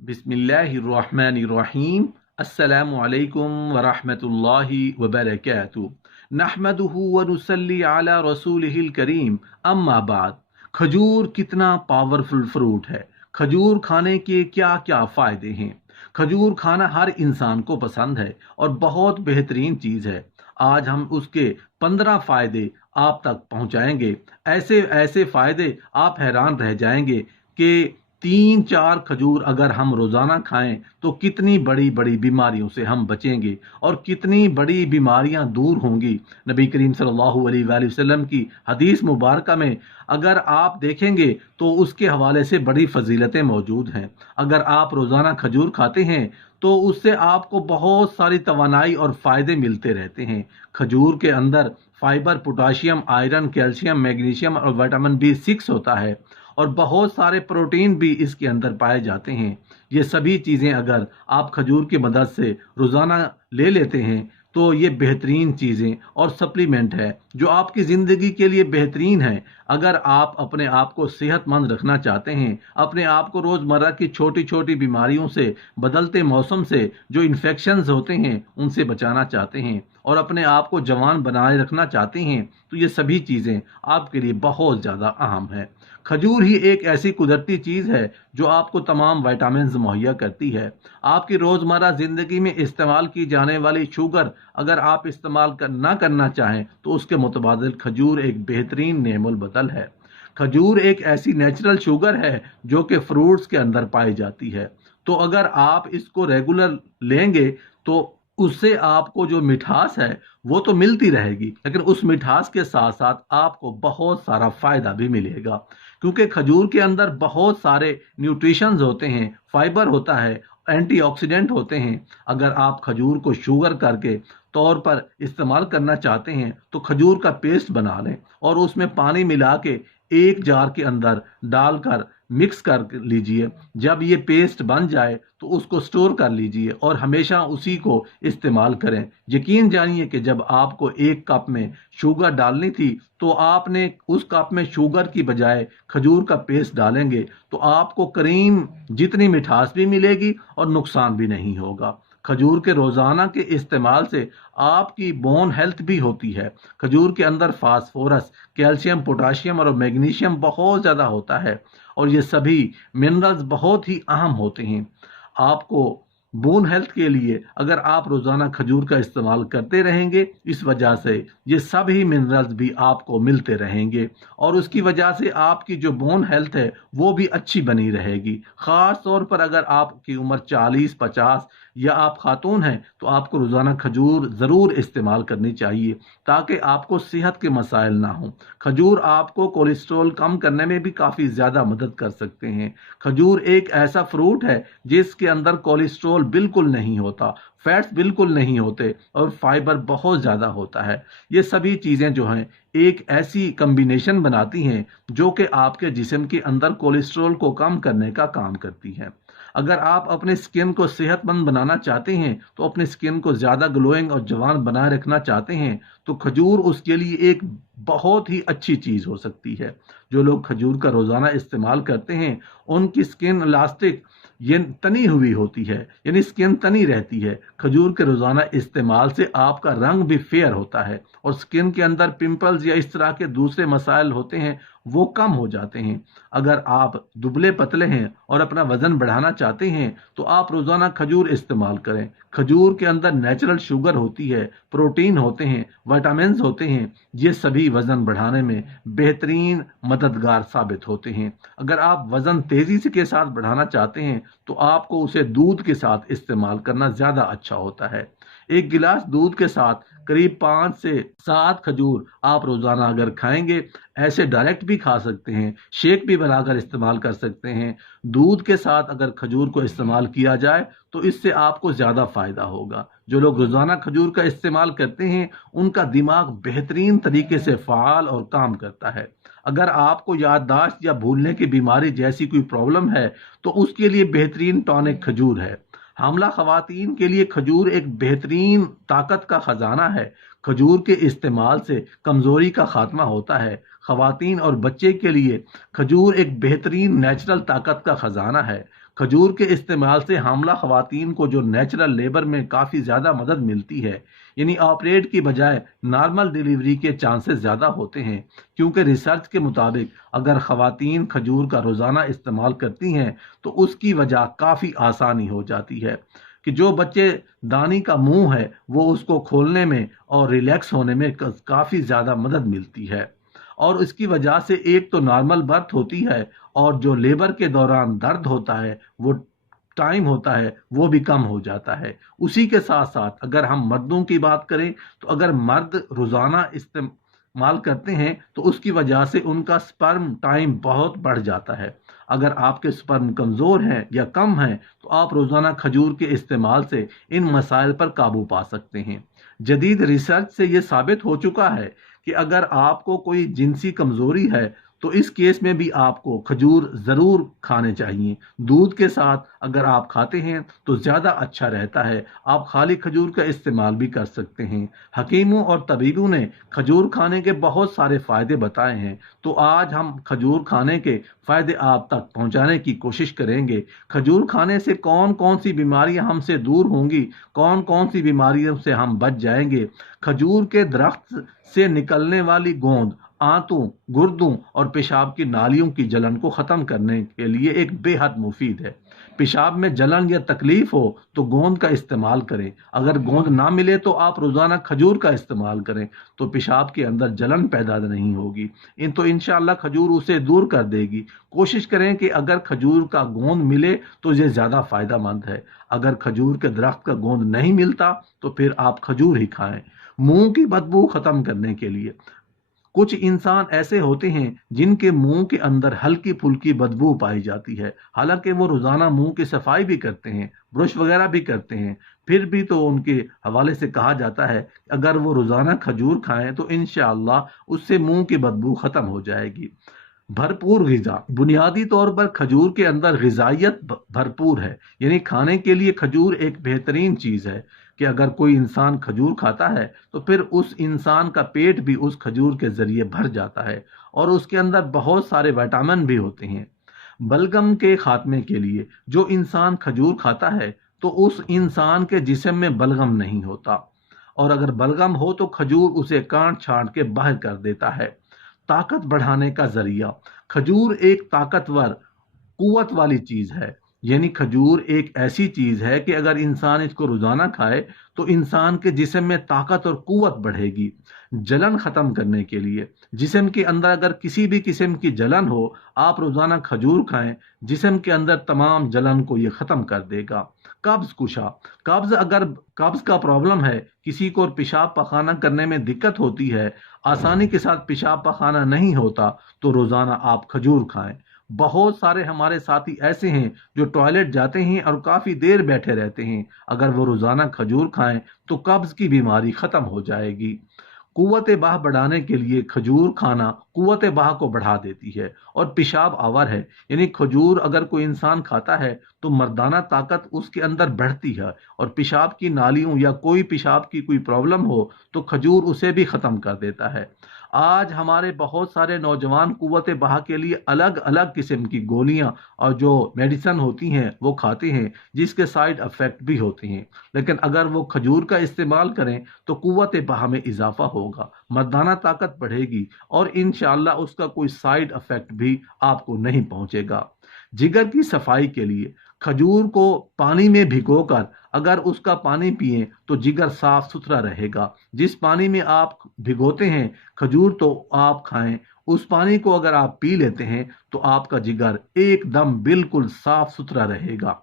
बिस्मिल्लाहिर्रहमानिर्रहीम। अस्सलामु अलैकुम वरहमतुल्लाहि वबरकातुहू। नहमदुहु व नुसल्ली अला रसूलिहिल करीम। अम्मा बाद। खजूर कितना पावरफुल फ्रूट है। खजूर खाने के क्या क्या फ़ायदे हैं। खजूर खाना हर इंसान को पसंद है और बहुत बेहतरीन चीज़ है। आज हम उसके 15 फ़ायदे आप तक पहुंचाएंगे। ऐसे ऐसे फ़ायदे आप हैरान रह जाएंगे कि 3-4 खजूर अगर हम रोज़ाना खाएं तो कितनी बड़ी बड़ी बीमारियों से हम बचेंगे और कितनी बड़ी बीमारियां दूर होंगी। नबी करीम सल्लल्लाहु अलैहि वसल्लम की हदीस मुबारक में अगर आप देखेंगे तो उसके हवाले से बड़ी फजीलतें मौजूद हैं। अगर आप रोज़ाना खजूर खाते हैं तो उससे आपको बहुत सारी तवानाई और फ़ायदे मिलते रहते हैं। खजूर के अंदर fibre, potassium, iron, calcium, magnesium और विटामिन B6 होता है और बहुत सारे प्रोटीन भी इसके अंदर पाए जाते हैं। ये सभी चीज़ें अगर आप खजूर की मदद से रोज़ाना ले लेते हैं तो ये बेहतरीन चीज़ें और सप्लीमेंट है जो आपकी ज़िंदगी के लिए बेहतरीन है। अगर आप अपने आप को सेहतमंद रखना चाहते हैं, अपने आप को रोज़मर्रा की छोटी छोटी बीमारियों से, बदलते मौसम से, जो इन्फेक्शंस होते हैं उनसे बचाना चाहते हैं और अपने आप को जवान बनाए रखना चाहते हैं तो ये सभी चीज़ें आपके लिए बहुत ज़्यादा अहम है। खजूर ही एक ऐसी कुदरती चीज़ है जो आपको तमाम विटामिन्स मुहैया करती है। आपकी रोज़मर्रा ज़िंदगी में इस्तेमाल की जाने वाली शुगर अगर आप इस्तेमाल ना करना चाहें तो उसके मुतबादिल खजूर एक बेहतरीन नेमुल बदल है। खजूर एक ऐसी नेचुरल शुगर है जो कि फ्रूट्स के अंदर पाई जाती है। तो अगर आप इसको रेगुलर लेंगे तो उससे आपको जो मिठास है वो तो मिलती रहेगी, लेकिन उस मिठास के साथ साथ आपको बहुत सारा फायदा भी मिलेगा, क्योंकि खजूर के अंदर बहुत सारे न्यूट्रिशंस होते हैं, फाइबर होता है, एंटीऑक्सीडेंट होते हैं। अगर आप खजूर को शुगर करके तौर पर इस्तेमाल करना चाहते हैं तो खजूर का पेस्ट बना लें और उसमें पानी मिला के एक जार के अंदर डालकर मिक्स कर लीजिए। जब ये पेस्ट बन जाए तो उसको स्टोर कर लीजिए और हमेशा उसी को इस्तेमाल करें। यकीन जानिए कि जब आपको एक कप में शुगर डालनी थी तो आपने उस कप में शुगर की बजाय खजूर का पेस्ट डालेंगे तो आपको करीम जितनी मिठास भी मिलेगी और नुकसान भी नहीं होगा। खजूर के रोज़ाना के इस्तेमाल से आपकी बोन हेल्थ भी होती है। खजूर के अंदर फास्फोरस, कैल्शियम, पोटाशियम और मैग्नीशियम बहुत ज़्यादा होता है और ये सभी मिनरल्स बहुत ही अहम होते हैं। आपको बोन हेल्थ के लिए अगर आप रोज़ाना खजूर का इस्तेमाल करते रहेंगे, इस वजह से ये सभी मिनरल्स भी आपको मिलते रहेंगे और उसकी वजह से आपकी जो बोन हेल्थ है वो भी अच्छी बनी रहेगी। ख़ास तौर पर अगर आपकी उम्र 40-50 या आप खातून हैं तो आपको रोज़ाना खजूर ज़रूर इस्तेमाल करनी चाहिए ताकि आपको सेहत के मसाइल ना हों। खजूर आपको कोलेस्ट्रॉल कम करने में भी काफ़ी ज़्यादा मदद कर सकते हैं। खजूर एक ऐसा फ्रूट है जिसके अंदर कोलेस्ट्रॉल बिल्कुल नहीं होता, फैट्स बिल्कुल नहीं होते और फाइबर बहुत ज़्यादा होता है। ये सभी चीज़ें जो हैं एक ऐसी कम्बिनेशन बनाती हैं जो कि आपके जिस्म के अंदर कोलेस्ट्रॉल को कम करने का काम करती है। अगर आप अपने स्किन को सेहतमंद बनाना चाहते हैं तो अपने स्किन को ज़्यादा ग्लोइंग और जवान बनाए रखना चाहते हैं तो खजूर उसके लिए एक बहुत ही अच्छी चीज़ हो सकती है। जो लोग खजूर का रोज़ाना इस्तेमाल करते हैं उनकी स्किन इलास्टिक ये तनी हुई होती है, यानी स्किन तनी रहती है। खजूर के रोज़ाना इस्तेमाल से आपका रंग भी फेयर होता है और स्किन के अंदर पिंपल्स या इस तरह के दूसरे मसाइल होते हैं वो कम हो जाते हैं। अगर आप दुबले पतले हैं और अपना वजन बढ़ाना चाहते हैं तो आप रोज़ाना खजूर इस्तेमाल करें। खजूर के अंदर नेचुरल शुगर होती है, प्रोटीन होते हैं, विटामिन्स होते हैं, ये सभी वजन बढ़ाने में बेहतरीन मददगार साबित होते हैं। अगर आप वजन तेजी से के साथ बढ़ाना चाहते हैं तो आपको उसे दूध के साथ इस्तेमाल करना ज़्यादा अच्छा होता है। एक गिलास दूध के साथ करीब 5 से 7 खजूर आप रोज़ाना अगर खाएंगे, ऐसे डायरेक्ट भी खा सकते हैं, शेक भी बनाकर इस्तेमाल कर सकते हैं। दूध के साथ अगर खजूर को इस्तेमाल किया जाए तो इससे आपको ज़्यादा फ़ायदा होगा। जो लोग रोज़ाना खजूर का इस्तेमाल करते हैं उनका दिमाग बेहतरीन तरीके से फ़ाल और काम करता है। अगर आपको याददाश्त या भूलने की बीमारी जैसी कोई प्रॉब्लम है तो उसके लिए बेहतरीन टॉनिक खजूर है। हामला खवातीन के लिए खजूर एक बेहतरीन ताकत का खजाना है। खजूर के इस्तेमाल से कमजोरी का खात्मा होता है। खवातीन और बच्चे के लिए खजूर एक बेहतरीन नेचुरल ताकत का खजाना है। खजूर के इस्तेमाल से हामला खवातीन को जो नेचुरल लेबर में काफ़ी ज़्यादा मदद मिलती है, यानी ऑपरेट की बजाय नॉर्मल डिलीवरी के चांसेस ज़्यादा होते हैं, क्योंकि रिसर्च के मुताबिक अगर खवातीन खजूर का रोज़ाना इस्तेमाल करती हैं तो उसकी वजह काफ़ी आसानी हो जाती है कि जो बच्चे दानी का मुंह है वो उसको खोलने में और रिलैक्स होने में काफ़ी ज़्यादा मदद मिलती है। और इसकी वजह से एक तो नॉर्मल बर्थ होती है, और जो लेबर के दौरान दर्द होता है, वो टाइम होता है, वो भी कम हो जाता है। उसी के साथ साथ अगर हम मर्दों की बात करें तो अगर मर्द रोज़ाना इस्तेमाल करते हैं तो उसकी वजह से उनका स्पर्म टाइम बहुत बढ़ जाता है। अगर आपके स्पर्म कमज़ोर हैं या कम हैं तो आप रोज़ाना खजूर के इस्तेमाल से इन मसाइल पर काबू पा सकते हैं। जदीद रिसर्च से ये साबित हो चुका है कि अगर आपको कोई जिनसी कमज़ोरी है तो इस केस में भी आपको खजूर ज़रूर खाने चाहिए। दूध के साथ अगर आप खाते हैं तो ज़्यादा अच्छा रहता है। आप खाली खजूर का इस्तेमाल भी कर सकते हैं। हकीमों और तबीबों ने खजूर खाने के बहुत सारे फ़ायदे बताए हैं, तो आज हम खजूर खाने के फ़ायदे आप तक पहुंचाने की कोशिश करेंगे। खजूर खाने से कौन कौन सी बीमारियां हमसे दूर होंगी, कौन कौन सी बीमारियों से हम बच जाएंगे। खजूर के दरख्त से निकलने वाली गोंद आंतों, गुर्दों और पेशाब की नालियों की जलन को ख़त्म करने के लिए एक बेहद मुफीद है। पेशाब में जलन या तकलीफ हो तो गोंद का इस्तेमाल करें। अगर गोंद ना मिले तो आप रोज़ाना खजूर का इस्तेमाल करें, तो पेशाब के अंदर जलन पैदा नहीं होगी। तो इंशाअल्लाह खजूर उसे दूर कर देगी। कोशिश करें कि अगर खजूर का गोंद मिले तो ये ज़्यादा फ़ायदा मंद है। अगर खजूर के दरख्त का गोंद नहीं मिलता तो फिर आप खजूर ही खाएं। मुंह की बदबू ख़त्म करने के लिए कुछ इंसान ऐसे होते हैं जिनके मुंह के अंदर हल्की फुल्की बदबू पाई जाती है, हालांकि वो रोजाना मुंह की सफाई भी करते हैं, ब्रश वगैरह भी करते हैं, फिर भी तो उनके हवाले से कहा जाता है अगर वो रोजाना खजूर खाएं तो इंशाअल्लाह उससे मुंह की बदबू खत्म हो जाएगी। भरपूर ग़िज़ा, बुनियादी तौर पर खजूर के अंदर ग़िज़ाइयत भरपूर है, यानी खाने के लिए खजूर एक बेहतरीन चीज़ है कि अगर कोई इंसान खजूर खाता है तो फिर उस इंसान का पेट भी उस खजूर के ज़रिए भर जाता है, और उसके अंदर बहुत सारे विटामिन भी होते हैं। बलगम के खात्मे के लिए जो इंसान खजूर खाता है तो उस इंसान के जिस्म में बलगम नहीं होता, और अगर बलगम हो तो खजूर उसे काट छांट के बाहर कर देता है। ताकत बढ़ाने का जरिया, खजूर एक ताकतवर कुव्वत वाली चीज है, यानी खजूर एक ऐसी चीज है कि अगर इंसान इसको रोजाना खाए तो इंसान के जिस्म में ताकत और कुव्वत बढ़ेगी। जलन खत्म करने के लिए, जिस्म के अंदर अगर किसी भी किस्म की जलन हो, आप रोजाना खजूर खाएं, जिस्म के अंदर तमाम जलन को ये खत्म कर देगा। कब्ज कुशा, अगर कब्ज का प्रॉब्लम है, किसी को पेशाब पखाना करने में दिक्कत होती है, आसानी के साथ पेशाब पखाना नहीं होता, तो रोजाना आप खजूर खाएं। बहुत सारे हमारे साथी ऐसे हैं जो टॉयलेट जाते हैं और काफी देर बैठे रहते हैं, अगर वो रोजाना खजूर खाएं तो कब्ज की बीमारी खत्म हो जाएगी। कुव्वत बाह बढ़ाने के लिए खजूर खाना कुव्वत बाह को बढ़ा देती है और पेशाब आवर है, यानी खजूर अगर कोई इंसान खाता है तो मर्दाना ताकत उसके अंदर बढ़ती है, और पेशाब की नालियों या कोई पेशाब की कोई प्रॉब्लम हो तो खजूर उसे भी खत्म कर देता है। आज हमारे बहुत सारे नौजवान कुव्वत बाह के लिए अलग अलग किस्म की गोलियां और जो मेडिसिन होती हैं वो खाते हैं, जिसके साइड इफेक्ट भी होते हैं, लेकिन अगर वो खजूर का इस्तेमाल करें तो कुव्वत बाह में इजाफा होगा, मर्दाना ताकत बढ़ेगी, और इंशाअल्लाह उसका कोई साइड इफेक्ट भी आपको नहीं पहुंचेगा। जिगर की सफाई के लिए खजूर को पानी में भिगोकर अगर उसका पानी पिएं तो जिगर साफ सुथरा रहेगा। जिस पानी में आप भिगोते हैं खजूर तो आप खाएं, उस पानी को अगर आप पी लेते हैं तो आपका जिगर एकदम बिल्कुल साफ सुथरा रहेगा।